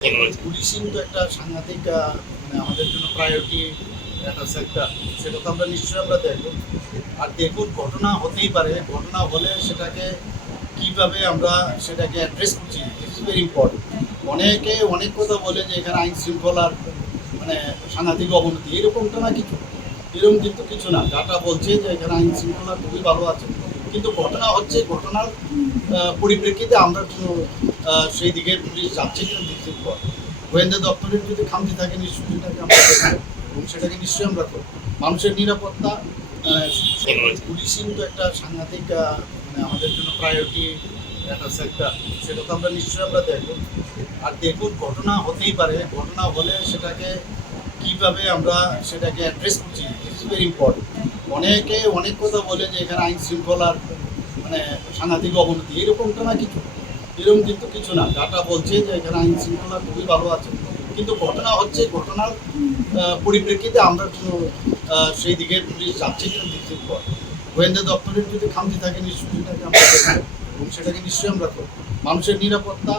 Policing তো একটা সাংঘাতিক মানে আমাদের জন্য প্রায়োরিটি একটা সেক্টর, সেটা তো আমরা নিশ্চয়ই আমরা দেখব। আর দেখুন, ঘটনা হতেই পারে, ঘটনা হলে সেটাকে কিভাবে আমরা সেটাকে অ্যাড্রেস করছি, দিস ইজ ভেরি ইম্পর্টেন্ট। অনেকে অনেক কথা বলে যে এখানে আইন শৃঙ্খলার মানে সাংঘাতিক অবনতি, এরকমটা না কিছু, এরকম কিন্তু কিছু না। ডাটা বলছে যে এখানে আইন শৃঙ্খলা খুবই ভালো আছে, কিন্তু ঘটনা হচ্ছে, ঘটনার পরিপ্রেক্ষিতে আমরা কোনো সেই দিকে পুলিশ যাচ্ছে কিনা দেখতে পারি। গোয়েন্দা দপ্তরের যদি খামতি থাকে, নিশ্চয়ই সেটাকে আমরা দেখব এবং সেটাকে নিশ্চয়ই আমরা করব। মানুষের নিরাপত্তা, পুলিশিং তো একটা সাংঘাতিক মানে আমাদের জন্য প্রায়োরিটি একটা সেক্টর, সেটা তো আমরা নিশ্চয়ই আমরা দেখব। আর দেখুন, ঘটনা হতেই পারে, ঘটনা হলে সেটাকে কিভাবে আমরা সেটাকে অ্যাড্রেস করছি, দিস ইজ ভেরি ইম্পর্টেন্ট। অনেকে অনেক কথা বলে যে এখানে আইন শৃঙ্খলার মানে সাংঘাতিক অবনতি, এরকমটা না কিছু, এরকম কিন্তু কিছু না। ডাটা বলছে যে এখানে আইন শৃঙ্খলা খুবই ভালো আছে, কিন্তু ঘটনা হচ্ছে, ঘটনার পরিপ্রেক্ষিতে আমরা কোনো সেই দিকে পুলিশ যাচ্ছে কিনা দেখতে পারি। গোয়েন্দা দপ্তরের যদি খামতি থাকে, নিশ্চয়ই সেটাকে আমরা দেখব এবং সেটাকে নিশ্চয়ই আমরা করব। মানুষের নিরাপত্তা,